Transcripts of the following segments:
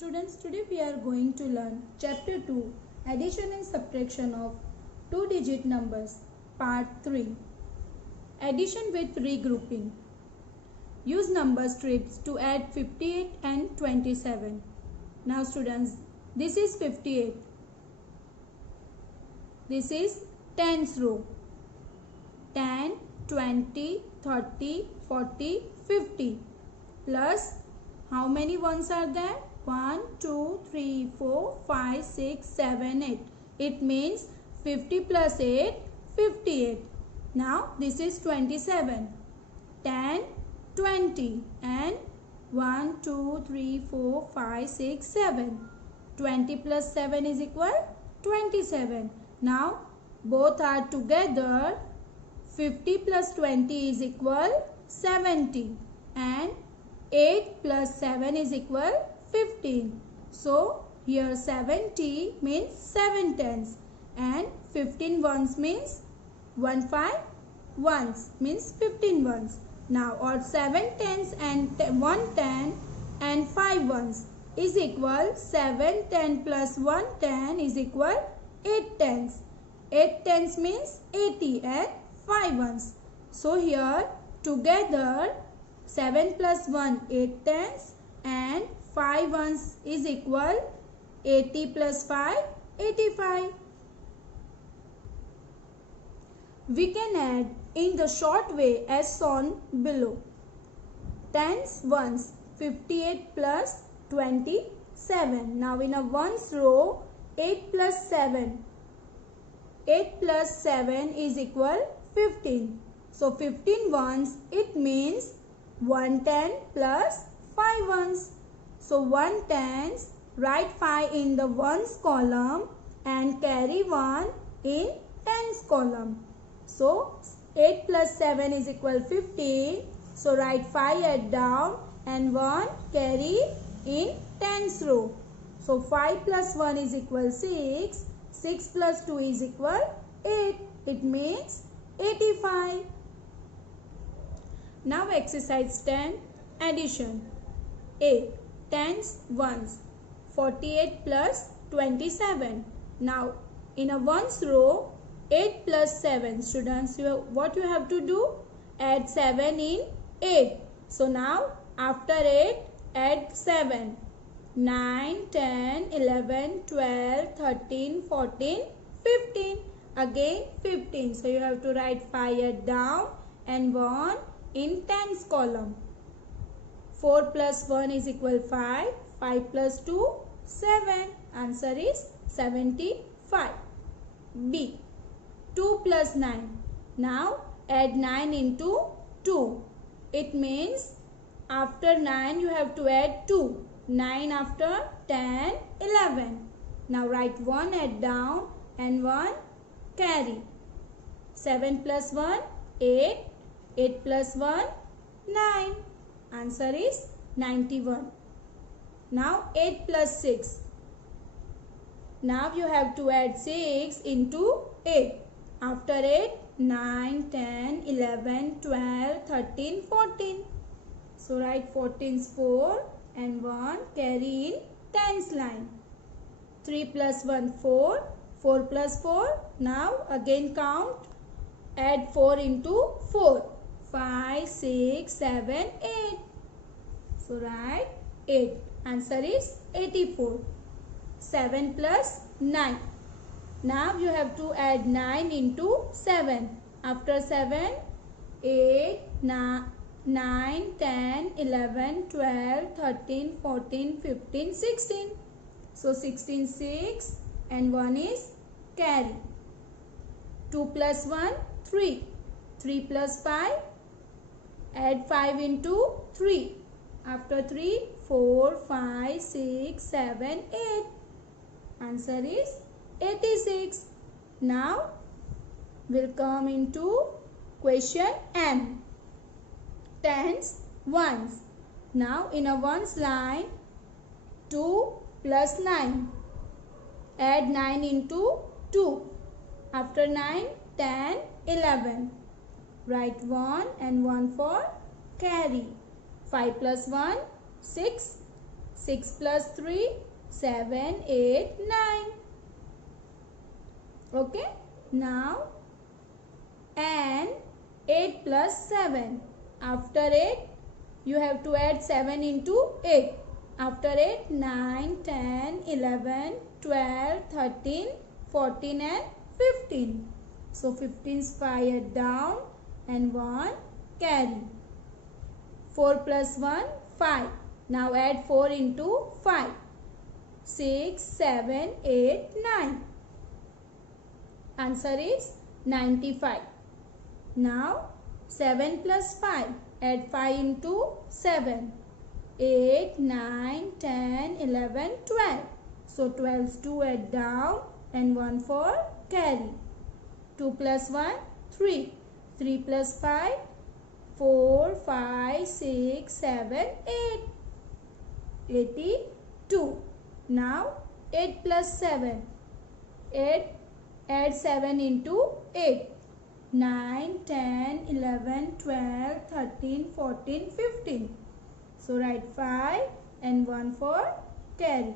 Students, today we are going to learn Chapter 2, Addition and Subtraction of Two-Digit Numbers, Part 3. Addition with Regrouping. Use number strips to add 58 and 27. Now students, this is 58. This is tens row. 10, 20, 30, 40, 50. Plus, how many ones are there? 1, 2, 3, 4, 5, 6, 7, 8. It means 50 plus 8, 58. Now this is 27. 10, 20 and 1, 2, 3, 4, 5, 6, 7. 20 plus 7 is equal 27. Now both are together. 50 plus 20 is equal 70 and 8 plus 7 is equal 15. So here 70 means 7 tens and 15 ones means 15 ones means 15 ones. Now or 7 tens and 1 ten and 5 ones is equal 7 10 plus 1 10 is equal 8 tens. 8 tens means 80 and 5 ones. So here together 7 plus 1 8 tens and 5 ones is equal 80 plus 5 85. We can add in the short way as shown below. Tens ones 58 plus 27. Now in a ones row 8 plus 7. 8 plus 7 is equal 15. So 15 ones, it means 110 plus 5 ones. So 1 tens, write 5 in the ones column and carry 1 in tens column. So 8 plus 7 is equal 15. So write 5 at down and 1 carry in tens row. So 5 plus 1 is equal 6. 6 plus 2 is equal 8. It makes 85. Now exercise 10, addition. A. Tens ones 48 plus 27. Now in a ones row 8 plus 7. Students, what you have to do? Add 7 in 8. So now after 8 add 7. 9, 10, 11, 12, 13, 14, 15. Again 15. So you have to write 5 at down and 1 in tens column. 4 plus 1 is equal 5. 5 plus 2, 7. Answer is 75. B. 2 plus 9. Now add 9 into 2. It means after 9 you have to add 2. 9 after 10, 11. Now write 1 at down and 1 carry. 7 plus 1, 8. 8 plus 1, 9. Answer is 91. Now 8 plus 6. Now you have to add 6 into 8. After 8, 9, 10, 11, 12, 13, 14. So write 14's 4 and 1 carry in tens line. 3 plus 1, 4. 4 plus 4. Now again count. Add 4 into 4. 5, 6, 7, 8. So write 8. Answer is 84. 7 plus 9. Now you have to add 9 into 7. After 7, 8, 9, 10, 11, 12, 13, 14, 15, 16. So 16, 6 and 1 is carry. 2 plus 1, 3. 3 plus 5. Add 5 into 3. After 3, 4, 5, 6, 7, 8. Answer is 86. Now we'll come into question M. Tens ones. Now in a ones line 2 plus 9. Add 9 into 2. After 9, 10, 11. Write 1 and 1 for carry. 5 plus 1, 6. 6 plus 3, 7, 8, 9. Okay. Now, and 8 plus 7. After 8, you have to add 7 into 8. After 8, 9, 10, 11, 12, 13, 14 and 15. So 15's 5 down and 1 carry. 4 plus 1, 5. Now add 4 into 5. 6, 7, 8, 9. Answer is 95. Now 7 plus 5. Add 5 into 7. 8, 9, 10, 11, 12. So 12's 2 add down and 1 for carry. 2 plus 1, 3. 3 plus 5, 4, 5, 6, 7, 8. 82. Now 8 plus 7. 8. Add 7 into 8. 9, 10, 11, 12, 13, 14, 15. So write 5 and 1 for carry.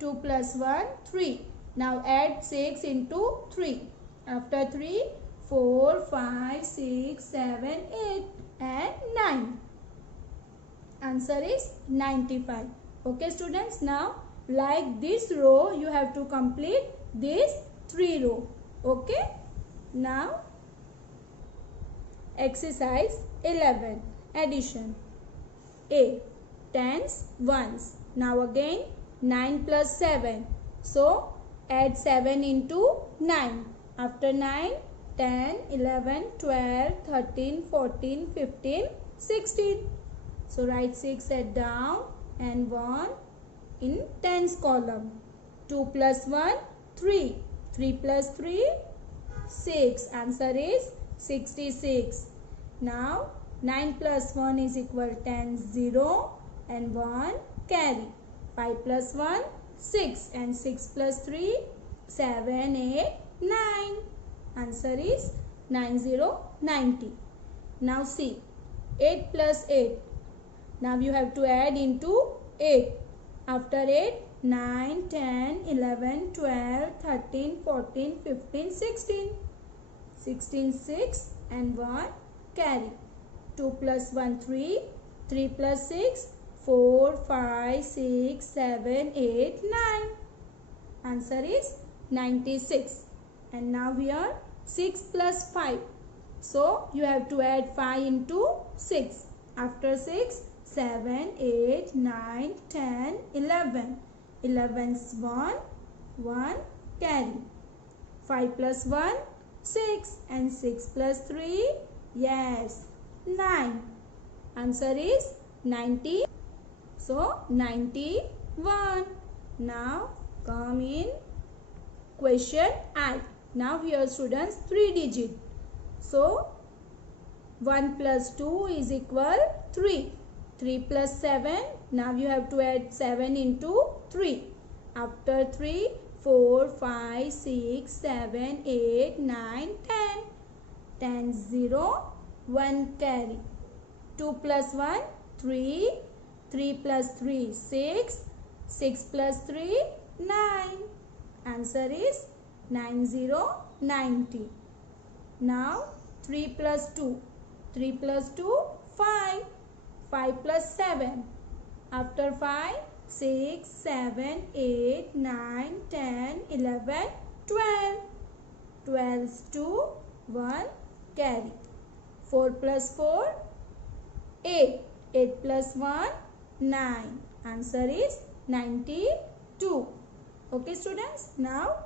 2 plus 1, 3. Now add 6 into 3. After 3, 4, 5, 6, 7, 8 and 9. Answer is 95. Okay students, now like this row you have to complete this 3 row. Okay. Now exercise 11, addition. A, tens, ones. Now again 9 plus 7. So add 7 into 9. After 9, 10, 11, 12, 13, 14, 15, 16. So write 6 at down and 1 in tens column. 2 plus 1, 3. 3 plus 3, 6. Answer is 66. Now 9 plus 1 is equal 10, 0 and 1 carry. 5 plus 1, 6 and 6 plus 3, 7, 8, 9. Answer is 90, 90. Now see, 8 plus 8. Now you have to add into 8. After 8, 9, 10, 11, 12, 13, 14, 15, 16. 16, 6 and 1 carry. 2 plus 1, 3. 3 plus 6, 4, 5, 6, 7, 8, 9. Answer is 96. And now here 6 plus 5. So you have to add 5 into 6. After 6, 7, 8, 9, 10, 11. 11's 1, 1 carry. 5 plus 1, 6 and 6 plus 3, yes, 9. Answer is 90. So 91. Now come in question I. Now here students 3 digit. So 1 plus 2 is equal 3. 3 plus 7. Now you have to add 7 into 3. After 3, 4, 5, 6, 7, 8, 9, 10. 10, 0, 1 carry. 2 plus 1, 3. 3 plus 3, 6. 6 plus 3, 9. Answer is 90, 90. Now 3 plus 2. 3 plus 2, 5. 5 plus 7. After 5, 6, 7, 8, 9, 10, 11, 12. 12's 2, 1 carry. 4 plus 4, 8. 8 plus 1, 9. Answer is 92. Okay students. Now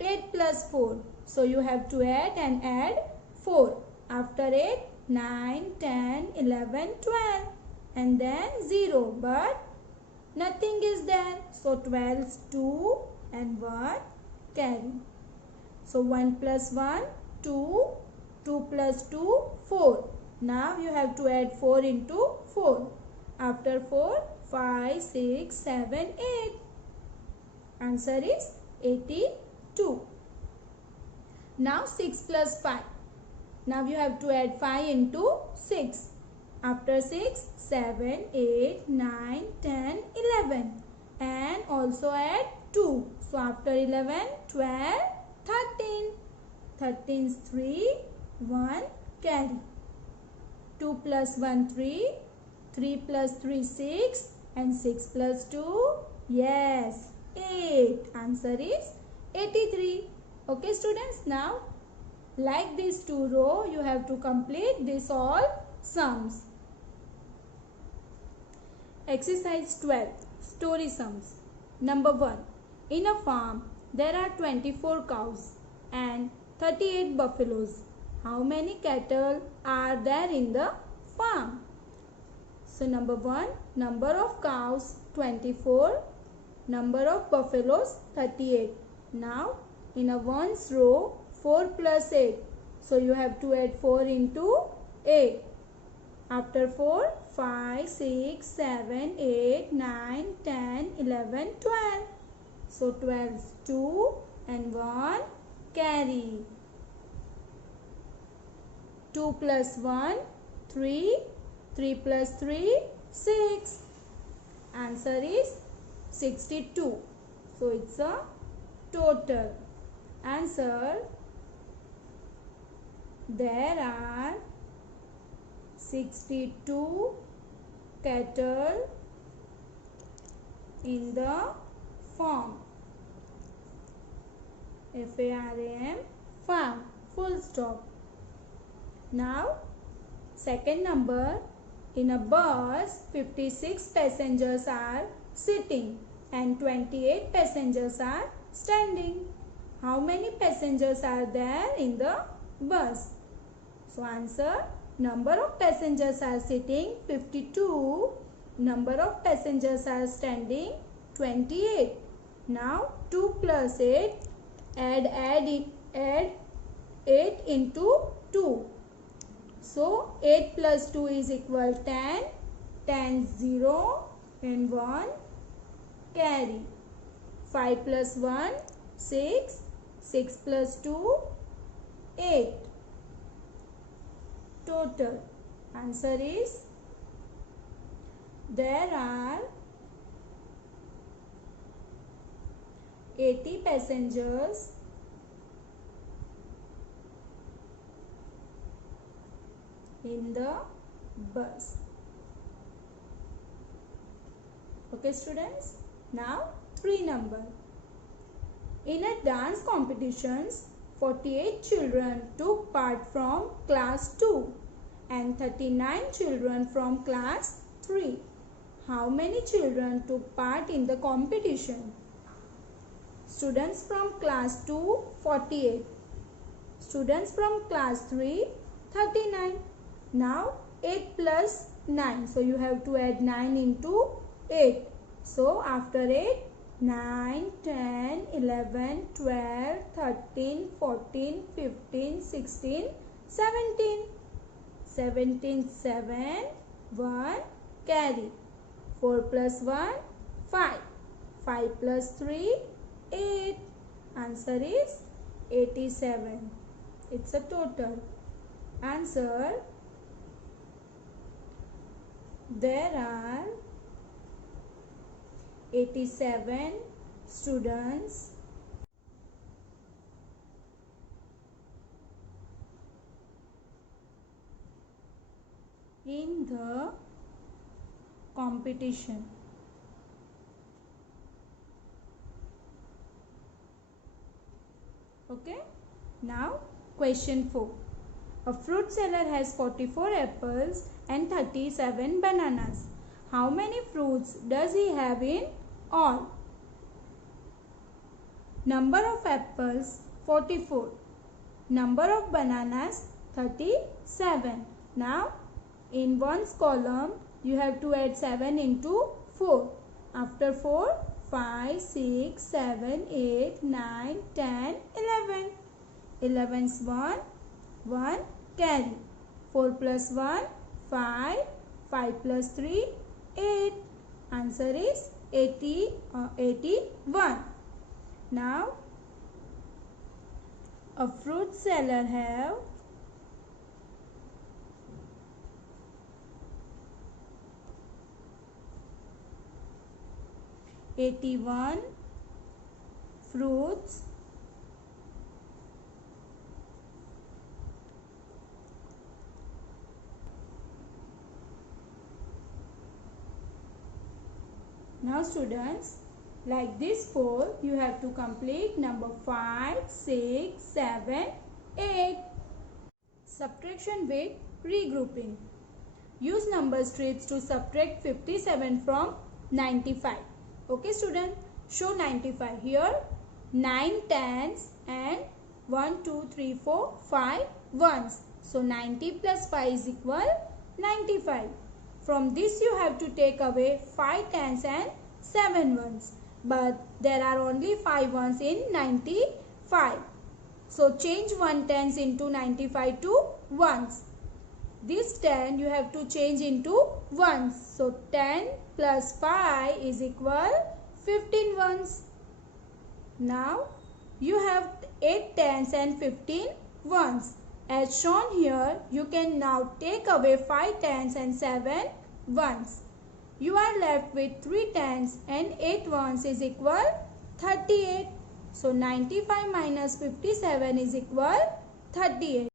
8 plus 4. So you have to add and add 4. After 8, 9, 10, 11, 12. And then 0. But nothing is there. So 12's 2 and 1 carry. So 1 plus 1, 2. 2 plus 2, 4. Now you have to add 4 into 4. After 4, 5, 6, 7, 8. Answer is 82. Now 6 plus 5. Now you have to add 5 into 6. After 6, 7, 8, 9, 10, 11. And also add 2. So after 11, 12, 13. 13 is 3, 1 carry. 2 plus 1, 3. 3 plus 3, 6. And 6 plus 2, yes, 8. Answer is 83. Okay students, now like these two rows, you have to complete this all sums. Exercise 12. Story sums. Number 1. In a farm, there are 24 cows and 38 buffaloes. How many cattle are there in the farm? So number 1. Number of cows 24. Number of buffaloes 38. Now in a ones row 4 plus 8. So you have to add 4 into 8. After 4, 5, 6, 7, 8, 9, 10, 11, 12. So 12 is 2 and 1 carry. 2 plus 1, 3. 3 plus 3, 6. Answer is 62. So it's a total. Answer: there are 62 cattle in the farm. F-A-R-M, farm. Full stop. Now, second number. In a bus, 56 passengers are sitting and 28 passengers are standing. How many passengers are there in the bus? So answer: number of passengers are sitting 52. Number of passengers are standing 28. Now 2 plus 8, add 8 into 2. So 8 plus 2 is equal 10. 10 0 and 1 carry. 5 plus 1, 6. 6 plus 2, 8. Total. Answer is: there are 80 passengers in the bus. Okay students, now 3 number. In a dance competitions, 48 children took part from class 2 and 39 children from class 3. How many children took part in the competition? Students from class 2, 48. Students from class 3, 39. Now 8 plus 9. So you have to add 9 into 8. So after 8, 9, 10, 11, 12, 13, 14, 15, 16, 17. 17, 7, 1, carry. 4 plus 1, 5. 5 plus 3, 8. Answer is 87. It's a total. Answer: there are 87 students in the competition. Okay. Now question 4. A fruit seller has 44 apples and 37 bananas. How many fruits does he have in all? Number of apples 44. Number of bananas 37. Now in one's column you have to add 7 into 4. After 4, 5, 6, 7, 8, 9, 10, 11. 11 is 1. 1 carry. 4 plus 1, 5. 5 plus 3, 8. Answer is 81. Now a fruit seller have 81 fruits Now students, like this 4, you have to complete number 5, 6, 7, 8. Subtraction with regrouping. Use number strips to subtract 57 from 95. Okay student, show 95 here. 9 tens and 1, 2, 3, 4, 5 ones. So 90 plus 5 is equal 95. From this you have to take away 5 tens and 7 ones. But there are only 5 ones in 95. So change 1 tens into 95 to ones. This 10 you have to change into ones. So 10 plus 5 is equal 15 ones. Now you have 8 tens and 15 ones. As shown here, you can now take away 5 tens and 7 ones. You are left with 3 tens and 8 ones is equal 38. So 95 minus 57 is equal 38.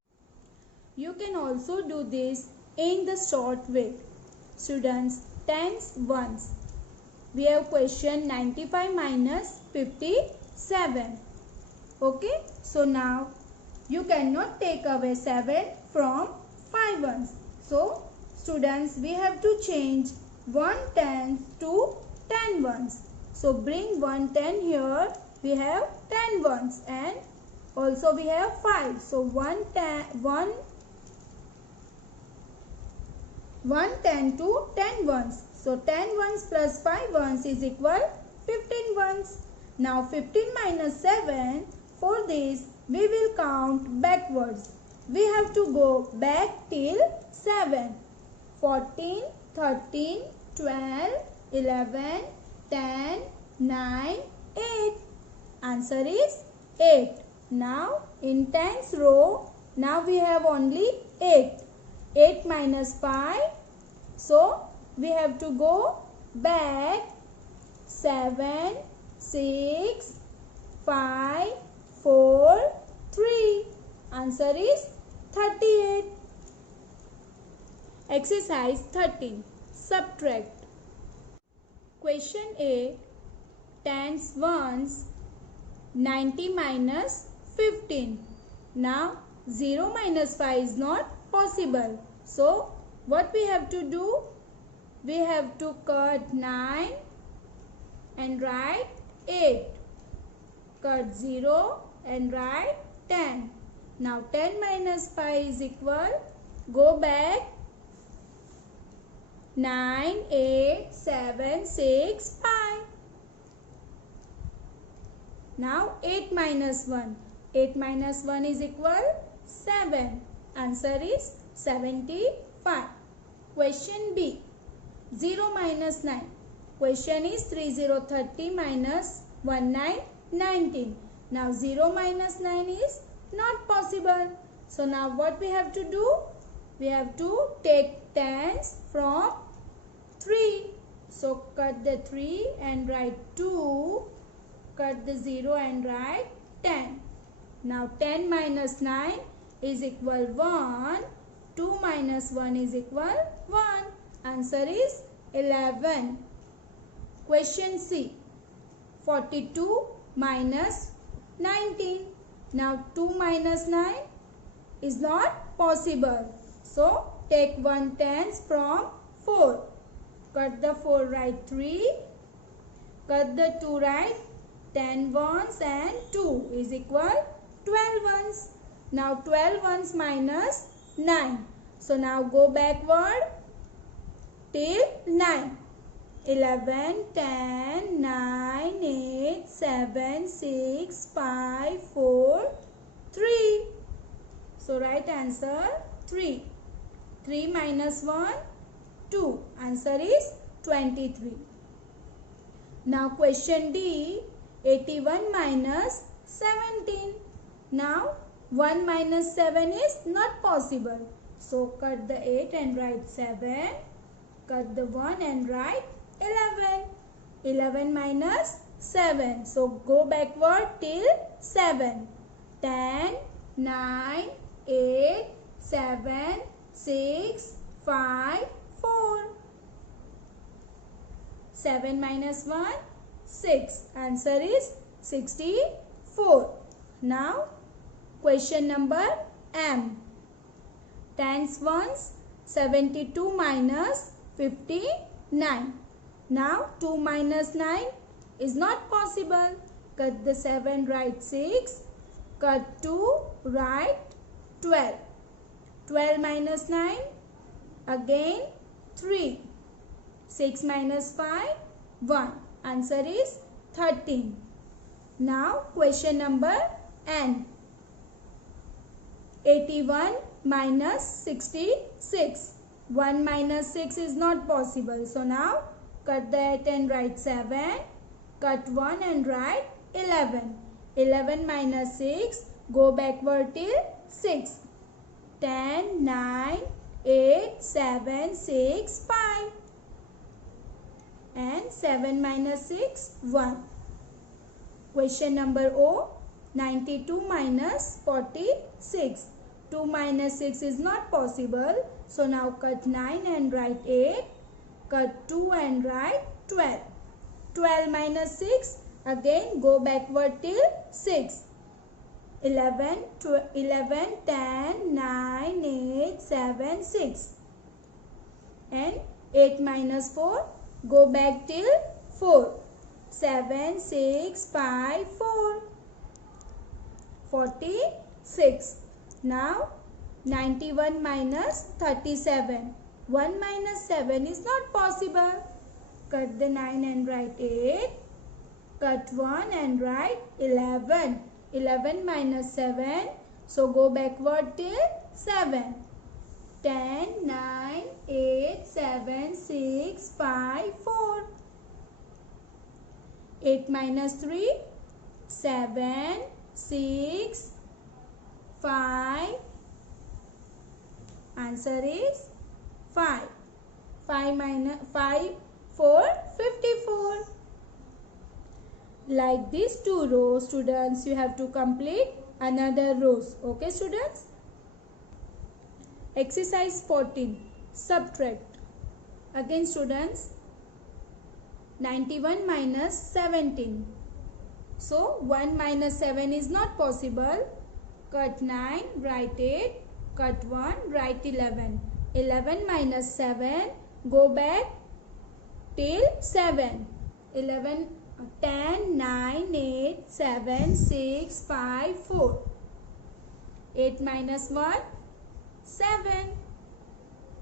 You can also do this in the short way. Students, tens, ones. We have question 95 minus 57. Okay, so now you cannot take away 7 from 5 ones. So students, we have to change 1 tens to 10 ones. So bring 1 10 here. We have 10 ones and also we have 5. So 1 10 to 10 ones. So 10 ones plus 5 ones is equal 15 ones. Now 15 minus 7, for this we will count backwards. We have to go back till 7. 14, 13, 12, 11, 10, 9, 8. Answer is 8. Now in tens row, now we have only 8. 8 minus 5. So we have to go back 7, 6, 5, 4, 3. Answer is 38. Exercise 13. Subtract. Question A. Tens ones 90 minus 15. Now 0 minus 5 is not possible. So what we have to do? We have to cut 9 and write 8. Cut 0 and write 10. Now 10 minus 5 is equal. Go back. 9, 8, 7, 6, 5. Now 8 minus 1. 8 minus 1 is equal 7. Answer is 75. Question B. 0 minus 9. Question is 3030 minus 1919. Now 0 minus 9 is not possible. So now what we have to do? We have to take tens from 3. So cut the 3 and write 2. Cut the 0 and write 10. Now 10 minus 9 is equal 1. 2 minus 1 is equal 1. Answer is 11. Question C. 42 minus 19. Now 2 minus 9 is not possible. So take 1 tens from 4. Cut the 4, write 3. Cut the 2, write 10 ones and 2 is equal 12 ones. Now 12 ones minus 9. So now go backward till 9. 11, 10, 9, 8, 7, 6, 5, 4, 3. So right answer 3. 3 minus 1, 2. Answer is 23. Now question D. 81 minus 17. Now 1 minus 7 is not possible. So cut the 8 and write 7. Cut the 1 and write 11. 11 minus 7. So go backward till 7. 10, 9, 8, 7, 6, 5, 4. 7 minus 1, 6. Answer is 64. Now question number M. Tens ones 72 minus 59. Now 2 minus 9 is not possible. Cut the 7, write 6. Cut 2, write 12. 12 minus 9, again 3. 6 minus 5, 1. Answer is 13. Now question number N. 81 minus 66. 1 minus 6 is not possible. So now cut the 8 and write 7. Cut 1 and write 11. 11 minus 6. Go backward till 6. 10, 9, 8, 7, 6, 5. And 7 minus 6, 1. Question number O. 92 minus 46. 2 minus 6 is not possible. So now cut 9 and write 8. Cut 2 and write 12. 12 minus 6. Again go backward till 6. 11, 10, 9, 8, 7, 6. And 8 minus 4. Go back till 4. 7, 6, 5, 4. 46. Now 91 minus 37. 1 minus 7 is not possible. Cut the 9 and write 8. Cut 1 and write 11. 11 minus 7. So go backward till 7. 10, 9, 8, 7, 6, 5, 4. 8 minus 3. 7, 6, 5. Answer is 5. 5 minus 5, 4, 54. Like these two rows, students, you have to complete another rows. Okay, students? Exercise 14. Subtract. Again, students, 91 minus 17. So 1 minus 7 is not possible. Cut 9, write 8. Cut 1, write 11. 11 minus 7, go back till 7. 11, 10, 9, 8, 7, 6, 5, 4. 8 minus 1, 7.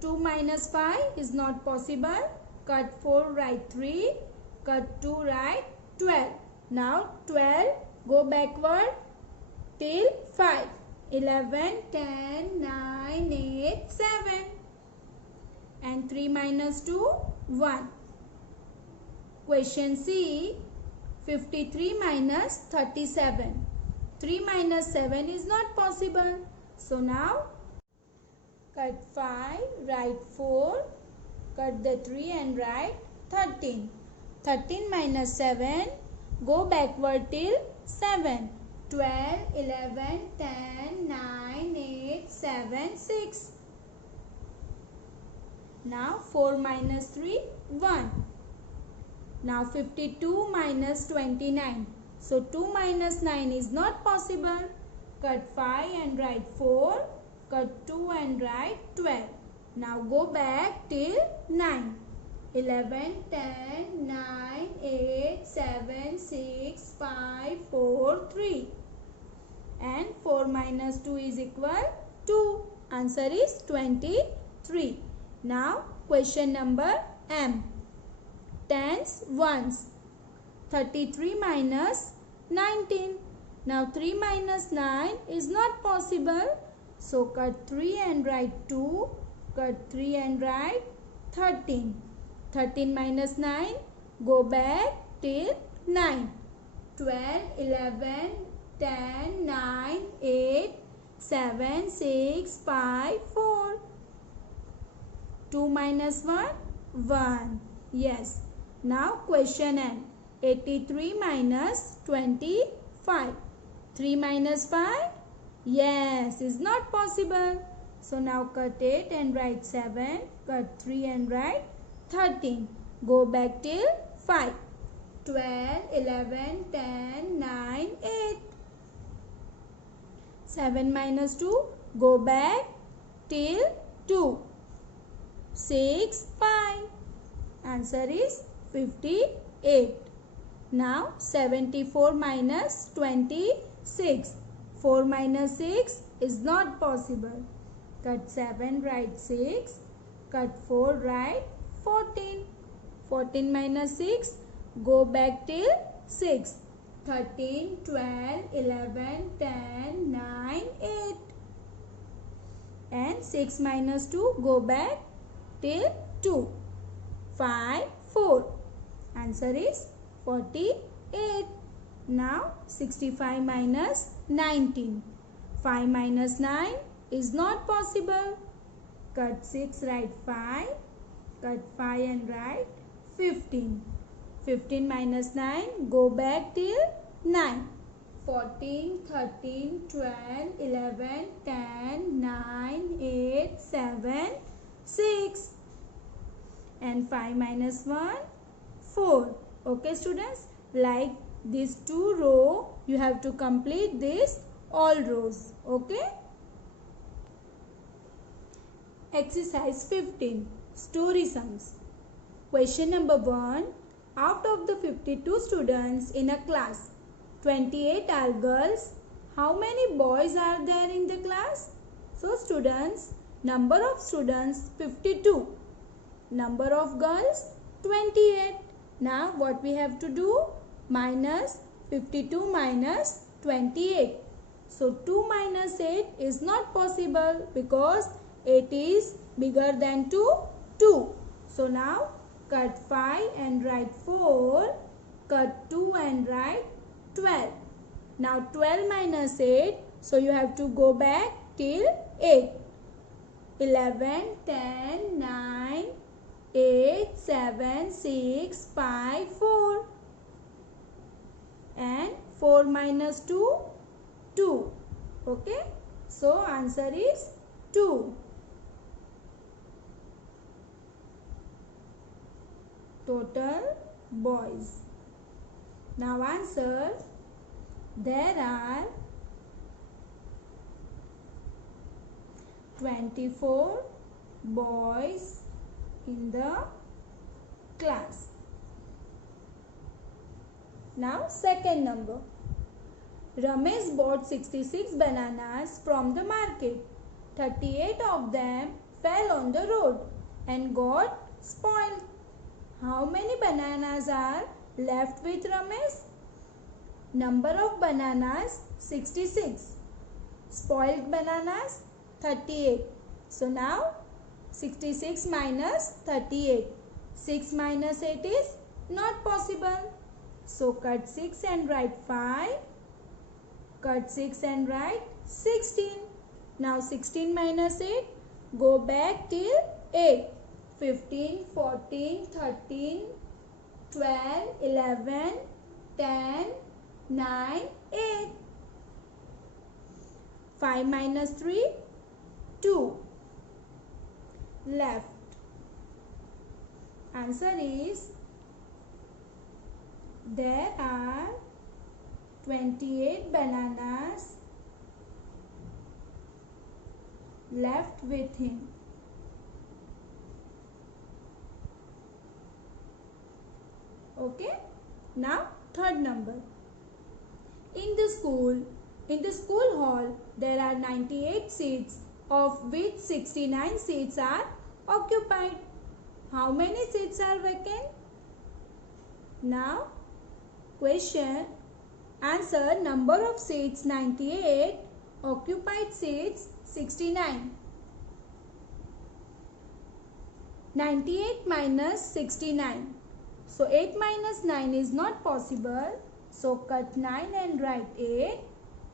2 minus 5 is not possible. Cut 4, write 3. Cut 2, write 12. Now 12, go backward till 5. 11, 10, 9, 8, 7. And 3 minus 2, 1. Question C. 53 minus 37. 3 minus 7 is not possible. So now cut 5, write 4. Cut the 3 and write 13. 13 minus 7. Go backward till 7. 12, 11, 10, 9, 8, 7, 6. Now 4 minus 3, 1. Now 52 minus 29. So 2 minus 9 is not possible. Cut 5 and write 4. Cut 2 and write 12. Now go back till 9. 11, 10, 9, 8, 7, 6, 5, 4, 3. And 4 minus 2 is equal 2. Answer is 23. Now question number M. Tens ones. 33 minus 19. Now 3 minus 9 is not possible. So cut 3 and write 2. Cut 3 and write 13. 13 minus 9. Go back till 9. 12, 11, 10, 9, 8, 7, 6, 5, 4. 2 minus 1, 1. Yes. Now question N. 83 minus 25. 3 minus 5? Yes, is not possible. So now cut 8 and write 7. Cut 3 and write 13. Go back till 5. 12, 11, 10, 9, 8. 7 minus 2. Go back till 2. 6, 5. Answer is 58. Now 74 minus 26. 4 minus 6 is not possible. Cut 7, write 6. Cut 4, write 14. 14 minus 6, go back till 6. 13, 12, 11, 10, 9, 8. And 6 minus 2, go back till 2. 5, 4. Answer is 48. Now 65 minus 19. 5 minus 9 is not possible. Cut 6, write 5. Cut 5 and write 15. 15 minus 9, go back till 9. 14, 13, 12, 11, 10, 9, 8, 7, 6. And 5 minus 1, 4. Okay students, like these 2 rows, you have to complete this all rows. Okay. Exercise 15. Story sums. Question number 1. Out of the 52 students in a class, 28 are girls. How many boys are there in the class? So students, number of students 52. Number of girls 28. Now what we have to do? Minus 52 minus 28. So 2 minus 8 is not possible because 8 is bigger than 2. So now cut 5 and write 4. Cut 2 and write 12. Now 12 minus 8. So you have to go back till 8. 11, 10, 9, 8, 7, 6, 5, 4. And 4 minus 2, 2. Okay. So answer is 2. Total boys. Now answer. There are 24 boys in the class. Now second number. Ramesh bought 66 bananas from the market. 38 of them fell on the road and got spoiled. How many bananas are left with Ramesh? Number of bananas 66. Spoiled bananas 38. So now 66 minus 38. 6 minus 8 is not possible. So cut 6 and write 5. Cut 6 and write 16. Now 16 minus 8. Go back till 8. 15, 14, 13, 12, 11, 10, 9, 8. 5 minus 3, 2. Left. Answer is there are 28 bananas left with him. Okay. Now third number. In the school hall, there are 98 seats, of which 69 seats are occupied. How many seats are vacant? Now question. Answer. Number of seats 98, occupied seats 69. 98 minus 69. So 8 minus 9 is not possible. So cut 9 and write 8.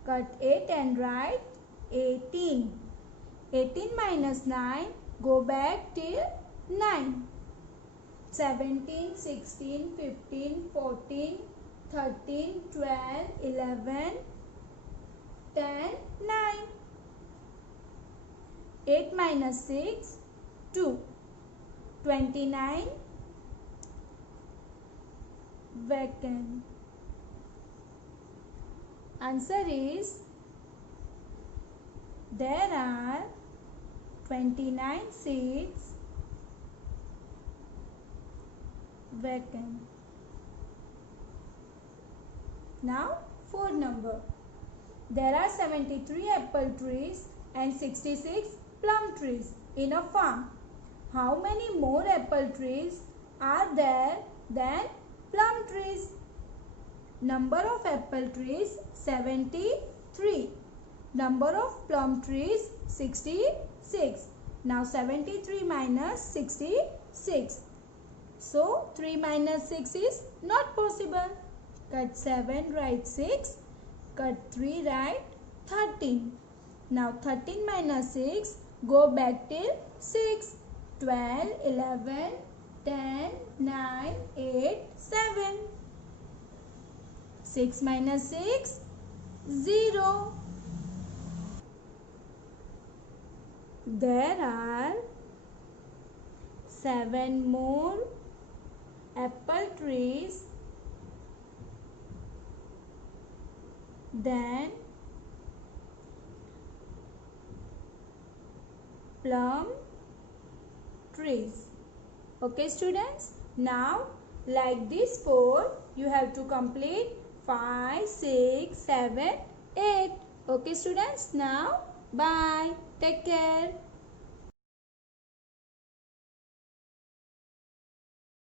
Cut 8 and write 18. 18 minus 9. Go back till 9. 17, 16, 15, 14, 13, 12, 11, 10, 9. 8 minus 6, 2. 29, vacant. Answer is, there are 29 seats vacant. Now, fourth number. There are 73 apple trees and 66 plum trees in a farm. How many more apple trees are there than plum trees? Number of apple trees 73. Number of plum trees 66. Now 73 minus 66. So 3 minus 6 is not possible. Cut 7, write 6. Cut 3, write 13. Now 13 minus 6, go back till 6. 12, 11, 10, 9, 8, 7. 6 minus 6, 0. There are 7 more apple trees than plum trees. Okay students, now like this 4 you have to complete 5, 6, 7, 8. Okay students, now bye, take care.